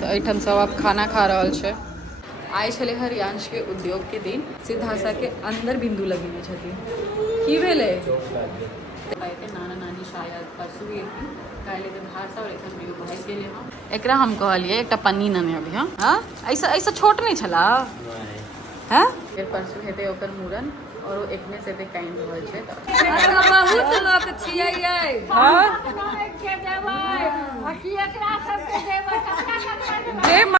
तो एठन सब आप खाना खा रहा छे। आए छले हरियांश के उद्योग के दिन सिद्धासा के अंदर बिंदु लगेने छथिन की भेले नाना नानी शायद परसू भी थी काले के बाहर से और एखन भी भाई गेले हम एकरा हम कहलिए एकटा पन्नी नने अभी हां ऐसा ऐसा छोट नहीं छला हां फिर परसू हेते ओकर मूरन और वो एकने से काइंड होय छे त बहुत लोग छियै हां के देबै अकी एकरा सब के देबै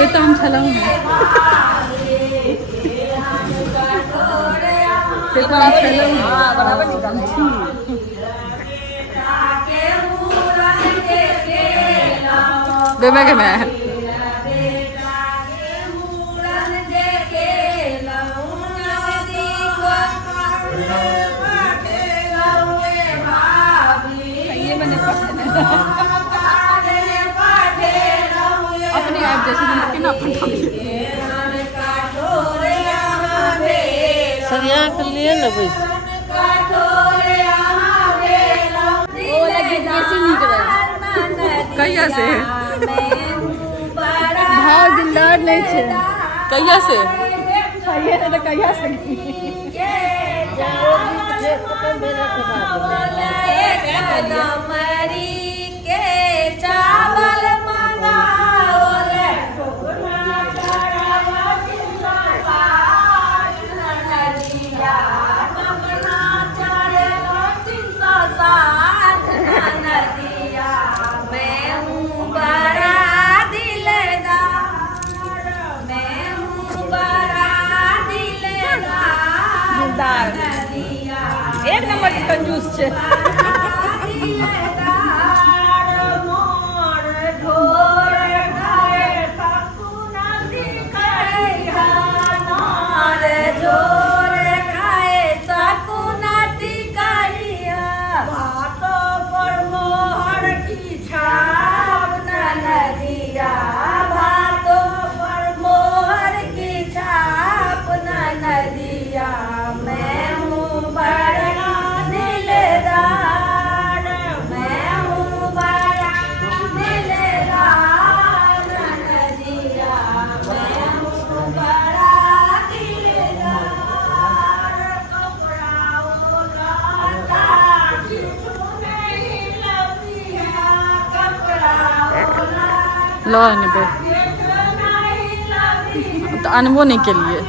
कतना तो हम चलाऊं बेबे के मैं अपने आप जैसे सब यहाँ कर लिए ना भाई कहिया से भाव दिलदार नहीं छे कहिया से तो कहिया से एक नंबर की कंजूस छे लो पे तो अनबो नहीं के लिए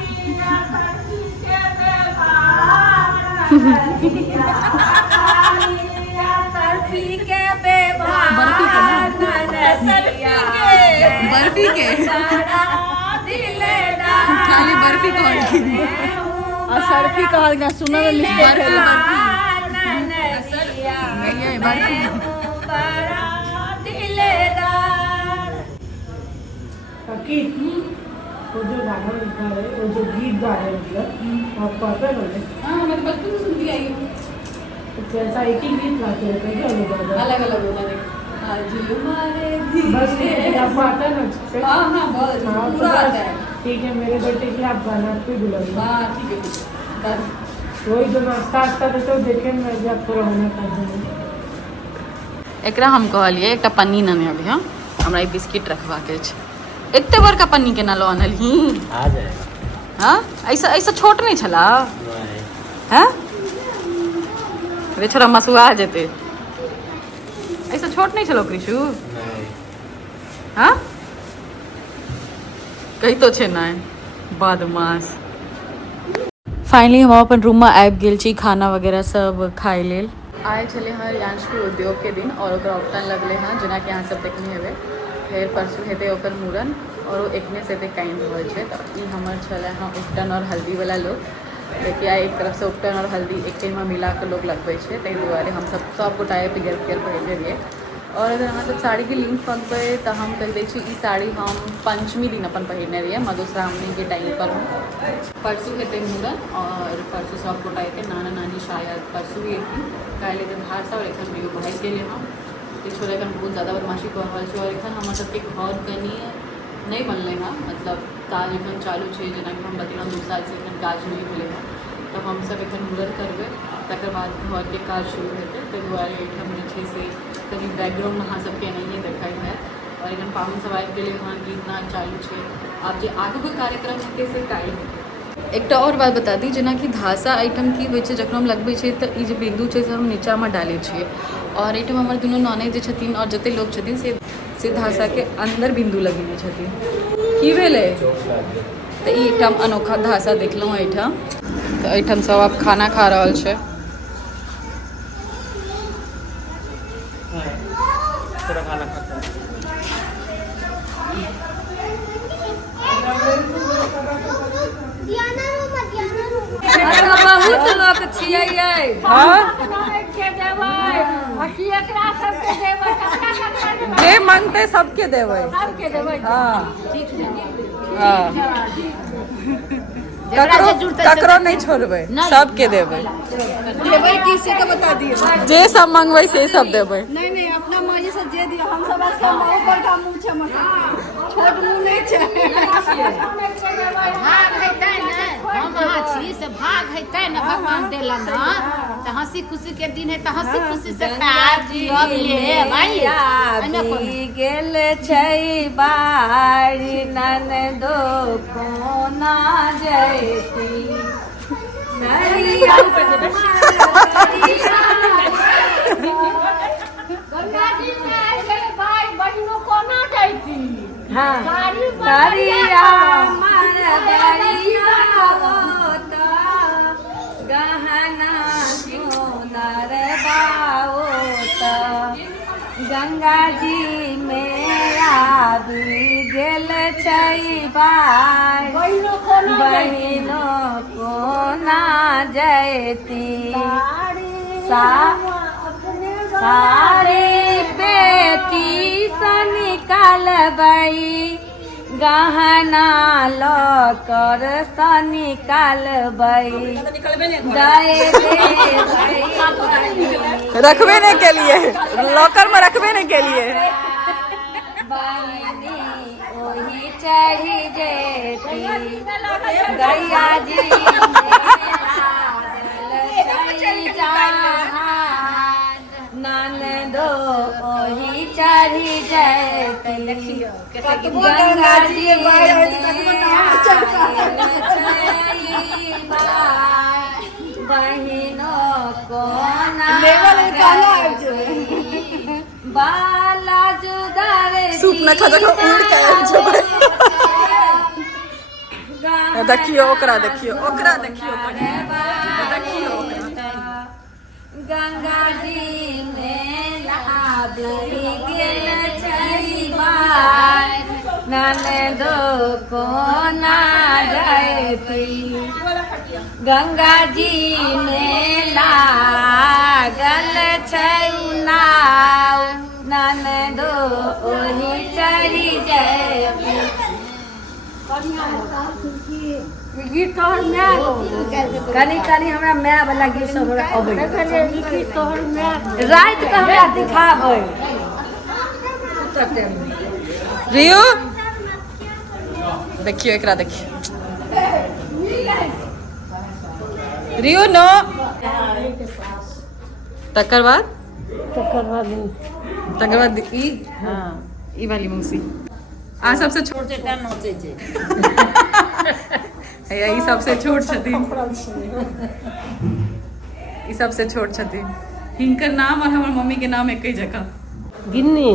बर्फी के खाली बर्फी और सर्फी कहल सुना वो जो गाना लिखा है वो जो गीत गा रहे मतलब आपको आता है बोले हाँ मैं बचपन से सुनती आई हूँ तो ऐसा एक ही गीत गाते रहते हैं अलग अलग होता है बस आपको आता है ना हाँ हाँ बहुत अच्छा पूरा आता है ठीक है मेरे बेटे की आप गाना आपको बुलाइए हाँ ठीक है वही जो नाश्ता आस्ता देते देखे मैं भी आपको रवाना कर दूँगी एकरा हम कहलिए एकटा पन्नी नने अभी हाँ हमरा बिस्किट रखवा के एते बड़का पन्नी के ना लो आनल ही आ जाएगा हाँ ऐसा ऐसा छोट नहीं छला हाँ रे छोरा मसुआ जेते ऐसा छोट नहीं छलो कृषु हाँ कही तो छे ना बदमाश फाइनली हम अपन रूम में आबि गेल छी खाना वगैरह सब खाए लेल आए चले हैं रियांश के उद्योग के दिन और उपटन लगले हैं जना कि अहाँ सब देखने हेबे फिर परसू हेते ओकर मूरन और वो एकने से काइंड हो हमर छले हाँ उपटन और हल्दी वाला लोग देखिए एक तरफ से उपटन और हल्दी एक में मिला के लोग लगबे तै दुआरे हम सब गोटाए पियर पियर पहले रहिए और अगर अहाँ सब साड़ी के लिंक मंगबै तो हम कह दै छी ई साड़ी हम पंचमी दिन अपन पहिरने रहिए मधुश्रावणी के टाइम पर। परसू हेतै मूड़न और परसू सब गोटा एतै, नाना नानी शायद परसू ही एथिन, काल्हि एतै भाषा और एखन एगो भागि गेलै हम कि छोड़ा एखन बहुत ज़्यादा बदमाशी कऽ रहल छै और एखन हमर सबके घर कनि नहीं बनलै हँ, मतलब काज एखन चालू छै, जेना कि हम बतेलहुँ 2 साल से एखन काज नहीं भेलै हँ, तो हम सब एखन मूड़न करबै तकर बाद घर के काज शुरू हेतै। ताहि दुआरे एहिठाम जे छै से कनि बैकग्राउंड अहाँ सबके एनाहिए देखाइत है और एखन पाहुन सब आबि गेलै हँ, गीत नाच चालू छै। आब जे आगूके कार्यक्रम हेतै से काल्हि हेतै। एकटा और बात बता दी, जेना कि धासा आइटम की होइ छै जखन हम लगबै छियै तऽ ई जे बिन्दु छै से हम नीचाँमे डालै छियै और एहिठाम हमर दुनू ननदि जे छथिन और जतेक लोक छथिन से धासाके अन्दर बिन्दु लगेने छथिन। की भेलै तऽ ई एकटा अनोखा धासा देखलहुँ एहिठाम। तऽ एहिठाम सब आब खाना खा रहल छै। पूरा खाना खाता है। बहुत लोग छियै। जे मांगते सबके देबै। ककरो नहीं छोड़बै, सबके देबै। देबै की से तो बता दिए। जे सब मांगबै से सब देबै। नहीं नहीं, अपना मर्जी से जे दियो। हम सब आज मुंह पर का मुंह छै, हमर छोट मुंह नहीं छै। भाग हेतै ने, हम अहाँ छी से भाग हेतै ने, भगवान देलन हँ तऽ हंसी खुशी के दिन है तऽ हंसी खुशी से खाब पियब लेब। आई गेल छै बारी ननदो कोना जैती गंगाजी में आइ गेल भाई बहिनो कोना जाइती। करिया मन बरिया होत गहना सोनर बाओत गंगा जी में आबि गेल छै बाई बहिनो कोना जैती साड़ी बेटी से निकालबै गहना लऽ कर से निकालबै रखबे नहीं के लिए, लॉकर में रखबे नहीं के लिए। बहिनी ओही चढ़ी जेती गैया जी ननदो ओही चढ़ी जेती गंगा जी बहिनो कोना बाला जुदारे सूप न खा देखो उड़ के आयल छै। देखियो ओकरा, देखियो ओकरा, देखियो देखियो गंगा जी में आबि गेल छै बाई ननदो कोना जैती गंगा जी में लागल छै नाव ननदो ओही चढ़ी जैती। गीत तोहर माय कनी हमरा माय वाला गीत सब हमरा अबै राति के हमरा दिखाबै। रियो देखियो एकरा, देखियो रियो नो। तकर बाद ई वाली मौसी आ सबसे छोट हैया, ई सबसे छोट छथिन, ई सबसे छोट छथिन। हिनकर नाम और हमर मम्मी के नाम एक ही जगह। गिन्नी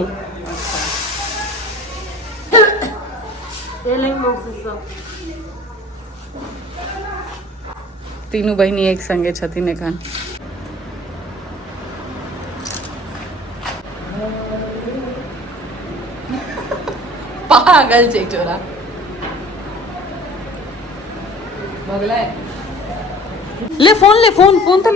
तीनों बहिनी एक संगे छथिन एखन। पागल छै चोरा। ले फोन, ले फोन, फोन तो ले।